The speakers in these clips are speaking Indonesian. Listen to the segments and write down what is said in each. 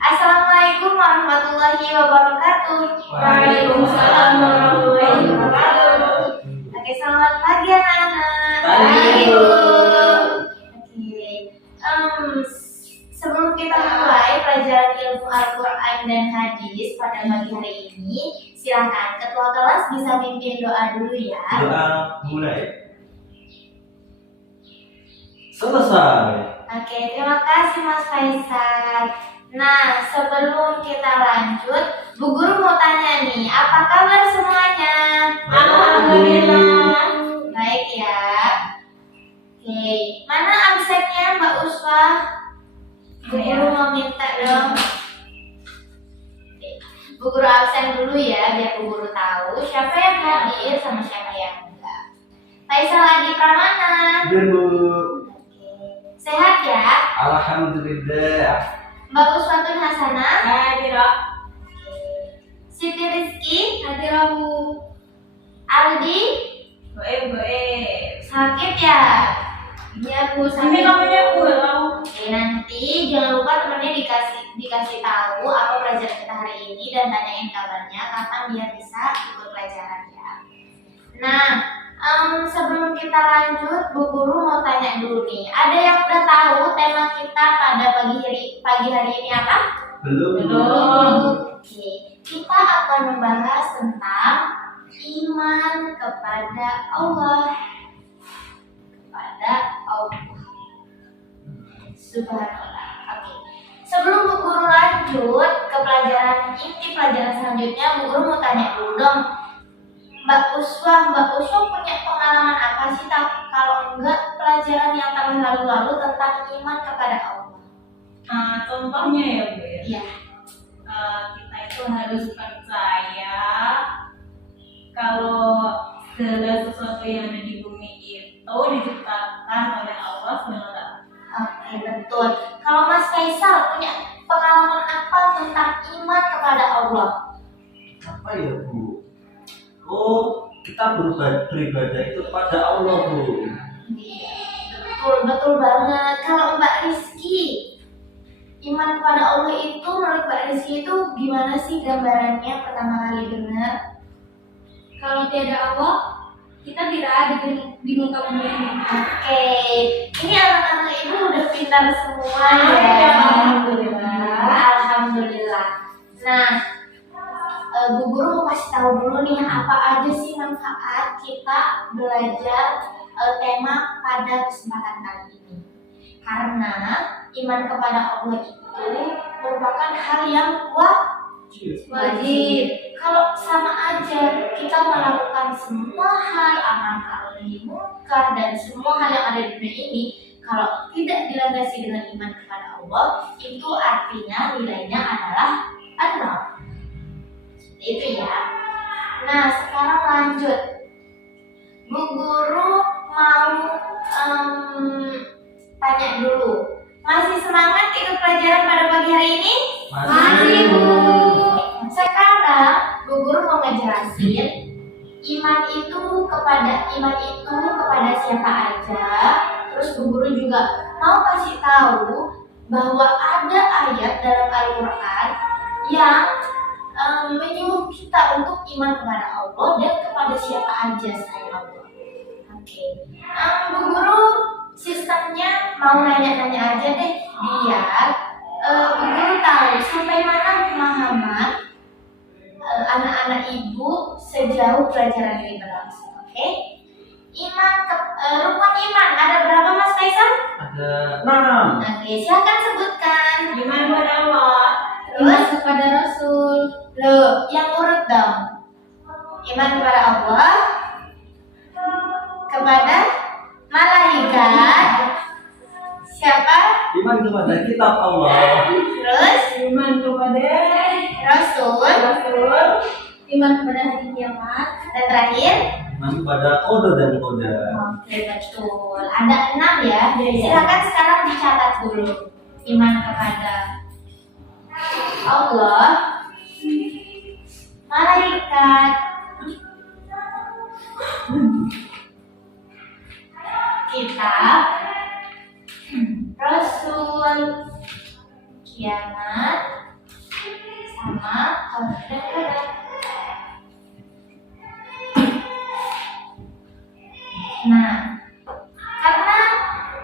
Assalamualaikum warahmatullahi wabarakatuh. Waalaikumsalam warahmatullahi wabarakatuh. Oke, selamat pagi anak-anak. Pagi. Oke, sebelum kita mulai pelajaran ilmu Al-Quran dan Hadis pada pagi hari ini, silakan ketua kelas bisa mimpin doa dulu ya. Doa mulai. Selesai. Oke, terima kasih Mas Faisal. Nah, sebelum kita lanjut, Bu Guru mau tanya nih, apa kabar semuanya? Alhamdulillah. Baik ya. Oke, mana absennya Mbak Uswa? Bu Guru mau minta dong. Oke, Bu Guru absen dulu ya, biar Bu Guru tahu siapa yang hadir sama siapa yang enggak. Faisal Adi Pramana. Bu. Sehat ya? Alhamdulillah. Mbak Uswatun Hasanah. Hadirah. Siti Rizky. Hadirah Bu. Aldi. Goib. Sakit ya? Iya Bu, Sampai sakit. namanya pulau. Oke, nanti jangan lupa temennya dikasih tahu apa pelajaran kita hari ini dan tanyain kabarnya kapan dia bisa ikut pelajaran ya. Nah, sebelum kita lanjut, Bu Guru mau tanya dulu nih. Ada yang udah tahu tema kita pada pagi hari ini apa? Belum. Oke, kita akan membahas tentang iman kepada Allah. Kepada Allah. Subhanallah. Oke. Sebelum Bu Guru lanjut ke inti pelajaran selanjutnya, Bu Guru mau tanya dulu dong. Mbak Uswa punya pengalaman apa sih kalau enggak pelajaran yang telah lalu tentang iman kepada Allah? Nah, contohnya ya Bu ya. Iya. Kita itu harus percaya kalau segala sesuatu yang ada di bumi itu diciptakan oleh Allah SWT. Oke, betul. Kalau Mas Faisal punya pengalaman apa tentang iman kepada Allah? Apa ya Bu? Oh, kita beribadah itu kepada Allah Bu. Iya, betul banget. Kalau Mbak Rizky, iman kepada Allah itu menurut Mbak Rizky itu gimana sih gambarannya pertama kali dengar? Kalau tiada Allah, kita tidak ada di muka bumi ini. Oke, ini anak-anak ibu udah pintar semua ya. Alhamdulillah. Nah, Bu Guru mau kasih tahu dulu nih apa aja sih manfaat kita belajar tema pada kesempatan kali ini. Karena iman kepada Allah itu merupakan hal yang wajib. Kalau sama aja kita melakukan semua hal amal munkar dan semua hal yang ada di dunia ini, kalau tidak dilandasi dengan iman kepada Allah, itu artinya nilainya adalah an-nar. Itu ya. Nah, sekarang lanjut. Bu Guru mau tanya dulu. Masih semangat ikut pelajaran pada pagi hari ini? Masih, Bu. Sekarang Bu Guru mau ngejelasin iman itu kepada siapa aja. Terus Bu Guru juga mau kasih tahu bahwa ada ayat dalam Al-Quran yang menyuruh kita untuk iman kepada Allah dan kepada siapa aja selain Allah. Oke. Bu Guru sistemnya mau nanya-nanya aja deh biar Bu Guru tahu sampai mana pemahaman anak-anak ibu sejauh pelajaran ini berlangsung. Oke? Rukun iman ada berapa Mas Faisal? Ada 6. Oke, silakan sebutkan. Iman kepada Allah. Terus kepada Rasul, Loh, yang urut dong. Iman kepada Allah, kepada malaikat, siapa? Iman kepada kitab Allah. Terus Iman kepada Rasul, iman kepada hari kiamat, dan terakhir. Iman kepada kode dan kode. Oke, betul. Ada 6 ya. Silakan sekarang dicatat dulu. Iman kepada Allah, malaikat, kitab, Rasul, kiamat, sama kalau kadang-kadang. Nah, karena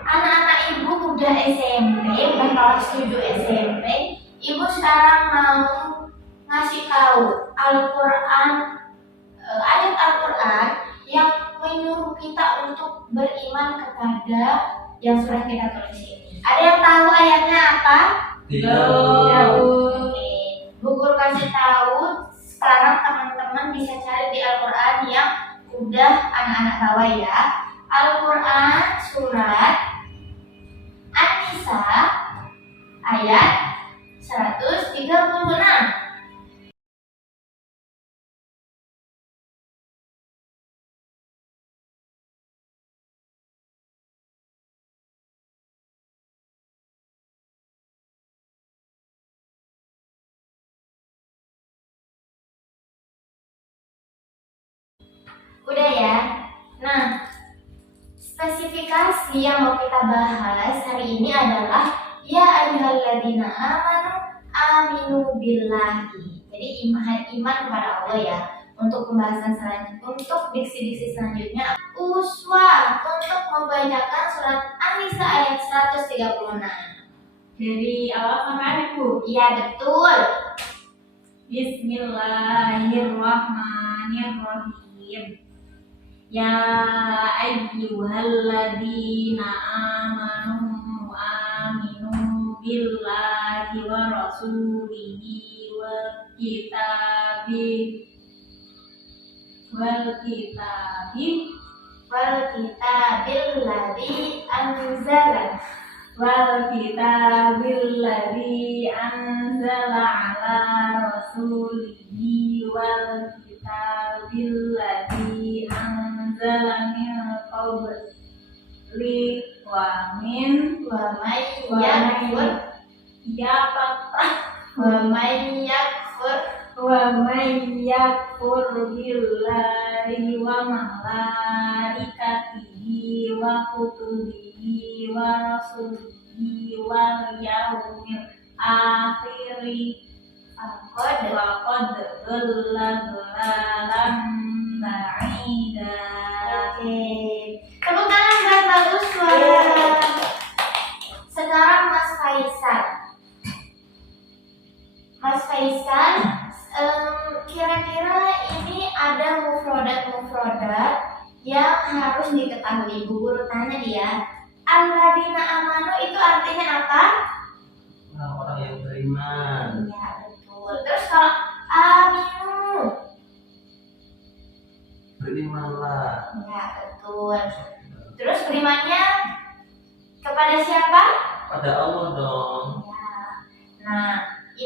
anak-anak ibu udah SMP, udah kelas 7 SMP, ibu sekarang mau ngasih tahu Al-Quran, ayat Al-Quran yang menyuruh kita untuk beriman kepada yang sudah kita tulis ini. Ada yang tahu ayatnya apa? Tidak. Oke, Bu Guru kasih tahu. Sekarang teman-teman bisa cari di Al-Quran yang udah anak-anak bawa ya. Al-Quran surat An-Nisa ayat 136. Udah ya. Nah, spesifikasi yang mau kita bahas hari ini adalah ya ayyuhalladzina amanu aminu billahi. Jadi iman kepada Allah ya. Untuk pembahasan selanjutnya, untuk diksi-diksi selanjutnya, uswah untuk membacakan surat An-Nisa ayat 136. Dari awal sampai akhir, Bu. Iya betul. Bismillahirrahmanirrahim. Ya ayyuhalladzina amanu aminu billahi wa rasulihi wal kitabi Wal kitabil ladzi anzala wal kitabil ladzi anzala ala rasulihi wal kitabil ladzi anzala min qabli wa min wa may wa yakfur may yakfur billahi wa malaikatihi wa kutubihi wa rasulihi wal yaumil akhiri faqad faqad dhalla dhalalan ba'ida. Oke, tepuk tangan buat Mbak Uswa. Sekarang Mas Faisal. Mas Faisal, kira-kira ini ada mufrodat yang harus diketahui. Bu Guru tanya dia, alladzina amanu itu artinya apa? Orang-orang yang beriman. Ya betul. Terus kalau aminu, Berimanlah. ya betul. Terus berimannya kepada siapa? Pada Allah dong. Ya. Nah,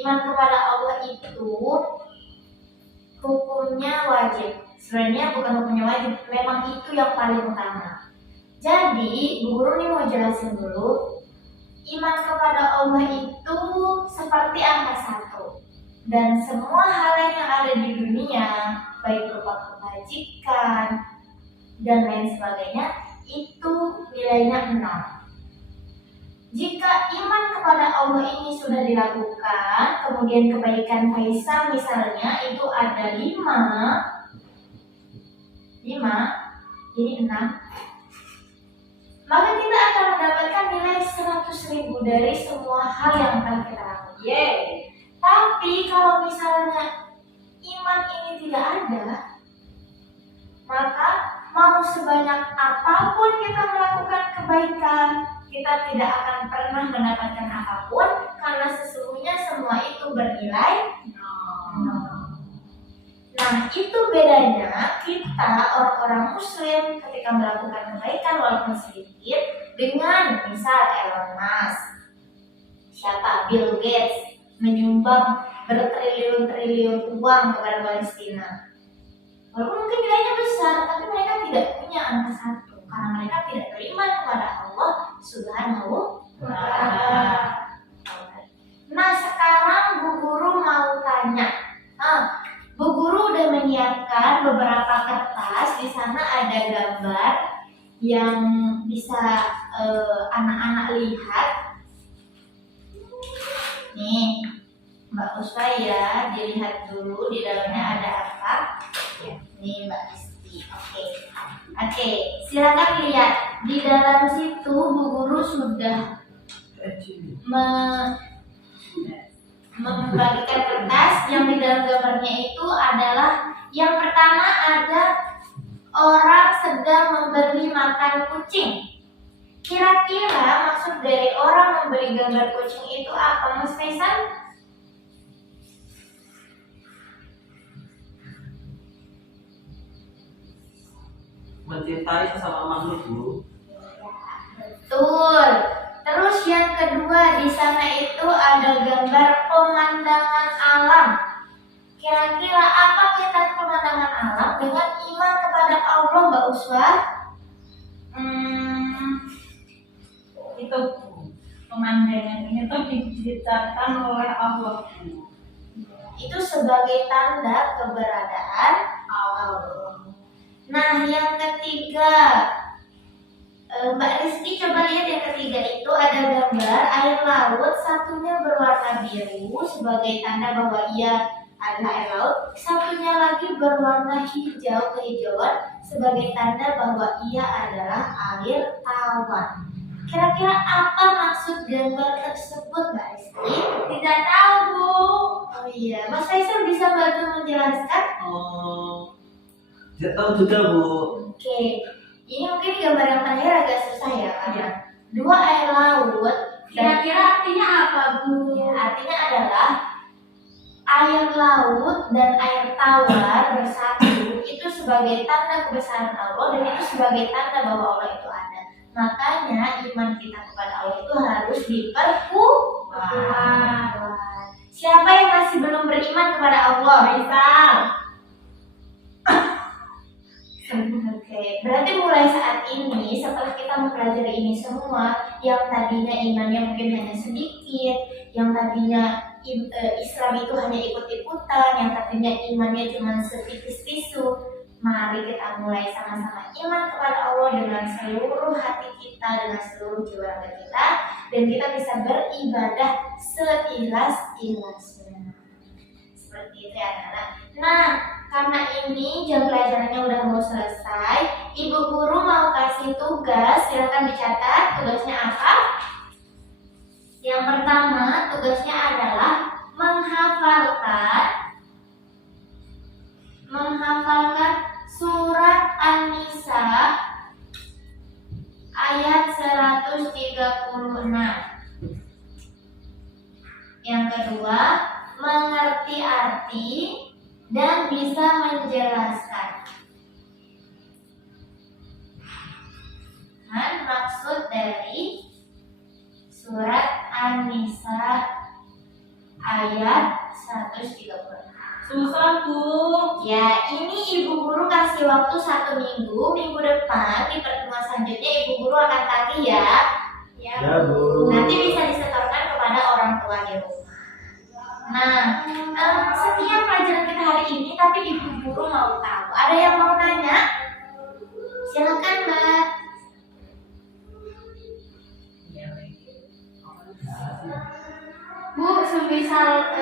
iman kepada Allah itu hukumnya wajib. Sebenarnya bukan hukumnya wajib, memang itu yang paling utama. Jadi, Bu Guru nih mau jelasin dulu. Iman kepada Allah itu seperti angka 1. Dan semua hal yang ada di dunia, baik berupa kebajikan dan lain sebagainya, itu nilainya 0. Jika iman kepada Allah ini sudah dilakukan, kemudian kebaikan Faisal misalnya itu ada 5, jadi 6, maka kita akan mendapatkan nilai 100.000 dari semua hal yang akan kita lakukan. Tapi kalau misalnya iman ini tidak ada, maka mau sebanyak apapun kita melakukan kebaikan, kita tidak akan pernah mendapatkan apapun karena sesungguhnya semua itu bernilai 0. Nah, itu bedanya kita orang-orang muslim ketika melakukan kebaikan walaupun sedikit dengan misal Elon Musk, siapa, Bill Gates menyumbang bertriliun-triliun uang kepada Palestina. Walaupun mungkin nilainya besar, tapi mereka tidak punya angka 1 karena mereka tidak beriman kepada Allah Subhanahu wa Ta'ala. Nah, sekarang Bu Guru mau tanya. Bu Guru udah menyiapkan beberapa kertas. Di sana ada gambar yang bisa anak-anak lihat. Nih, Mbak Usfa ya, dilihat dulu di dalamnya ada apa. Ya, ini Mbak Isti. Oke, silakan lihat di dalam situ Bu Guru sudah membagikan kertas yang di dalam gambarnya itu adalah yang pertama ada orang sedang memberi makan kucing. Kira-kira maksud dari orang memberi gambar kucing itu apa, Mas Faisal? Mencintai sesama makhluk, Bu. Betul. Terus yang kedua di sana itu ada gambar pemandangan alam. Kira-kira apa kaitan pemandangan alam dengan iman kepada Allah, Mbak Uswa? Itu pemandangan ini tuh diciptakan oleh Allah. Itu sebagai tanda keberadaan Allah. Nah, yang ketiga, Mbak Rizky coba lihat yang ketiga itu ada gambar air laut, satunya berwarna biru sebagai tanda bahwa ia adalah air laut, satunya lagi berwarna hijau kehijauan sebagai tanda bahwa ia adalah air tawar. Kira-kira apa maksud gambar tersebut, Mbak Rizky? Tidak tahu, Bu. Oh iya, Mas Faisal bisa bantu menjelaskan? Tidak tahu juga, Bu. Oke, ini mungkin gambar yang terakhir agak susah ya, karena dua air laut. Kira-kira artinya apa, Bu? Ya, artinya adalah air laut dan air tawar bersatu itu sebagai tanda kebesaran Allah dan itu sebagai tanda bahwa Allah itu ada. Makanya iman kita kepada Allah itu harus diperkuat. Siapa yang masih belum beriman kepada Allah? Faisal. Oke, berarti mulai saat ini setelah kita mempelajari ini semua, yang tadinya imannya mungkin hanya sedikit, yang tadinya Islam itu hanya ikut-ikutan, yang tadinya imannya cuma setipis tisu, mari kita mulai sama-sama iman kepada Allah dengan seluruh hati kita, dengan seluruh jiwa raga kita, dan kita bisa beribadah seikhlas-ikhlasnya. Seperti itu ya anak-anak. Nah, karena ini jam pelajarannya udah mau selesai, Ibu Guru mau kasih tugas, silakan dicatat tugasnya apa. Yang pertama, tugasnya adalah menghafalkan surat An-Nisa ayat 136. Yang kedua, mengerti arti dan bisa menjelaskan maksud dari surat An-Nisa ayat 136. Susah, Bu. Ya, ini Ibu Guru kasih waktu 1 minggu. Minggu depan di pertemuan selanjutnya Ibu Guru akan tagih ya. Ya, Bu. Nanti bisa disetorkan kepada orang tua di rumah. Nah, sekian pelajaran kita hari ini, tapi Ibu Guru mau tahu. Ada yang mau nanya? Silakan, Mbak. Bu, semisal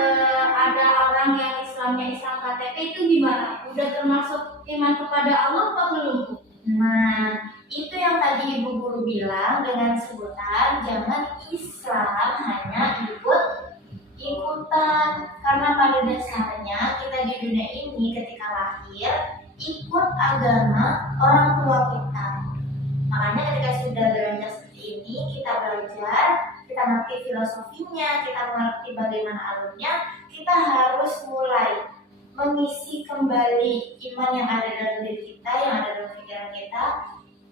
ada orang yang Islamnya Islam KTP itu gimana? Udah termasuk iman kepada Allah apa belum, Bu? Nah, itu yang tadi Ibu Guru bilang dengan sebutan jangan Islam hanya ikutan, karena pada dasarnya kita di dunia ini ketika lahir ikut agama orang tua kita. Makanya ketika sudah beranjak seperti ini, kita belajar, kita mengerti filosofinya, kita mengerti bagaimana alurnya, kita harus mulai mengisi kembali iman yang ada dalam diri kita, yang ada dalam pikiran kita,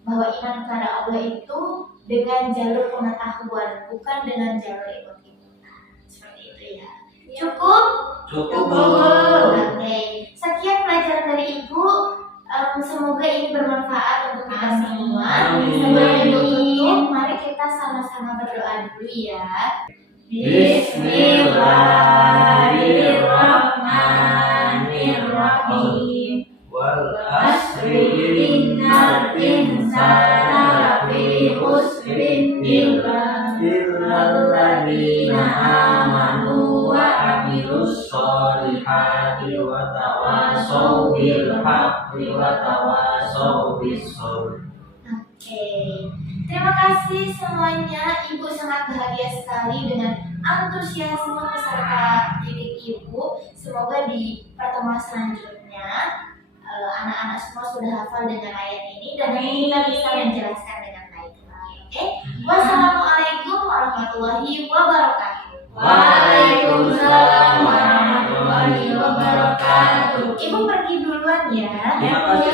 bahwa iman kepada Allah itu dengan jalur pengetahuan, bukan dengan jalur ikut-ikutan. Seperti itu ya. Cukup? Cukup, Bu. Oke. Sekian pelajaran dari Ibu. Semoga ini bermanfaat untuk kita semua. Amin. Sebelum Ibu tutup, mari kita sama-sama berdoa dulu ya. Bismillahirrahmanirrahim. Wal Asri innal insana lafi khusrin illa alladzina amanu wa amilus sholihati wa tawassaw bil haqqi wa tawassaw bis sabr. Oke, terima kasih semuanya. Ibu sangat bahagia sekali dengan antusiasme peserta didik ibu. Semoga di pertemuan selanjutnya anak-anak semua sudah hafal dengan ayat ini dan kita bisa menjelaskan dengan baik. Oke, wassalamualaikum warahmatullahi wabarakatuh. Waalaikumsalam warahmatullahi wabarakatuh. Ibu pergi duluan ya. Terima kasih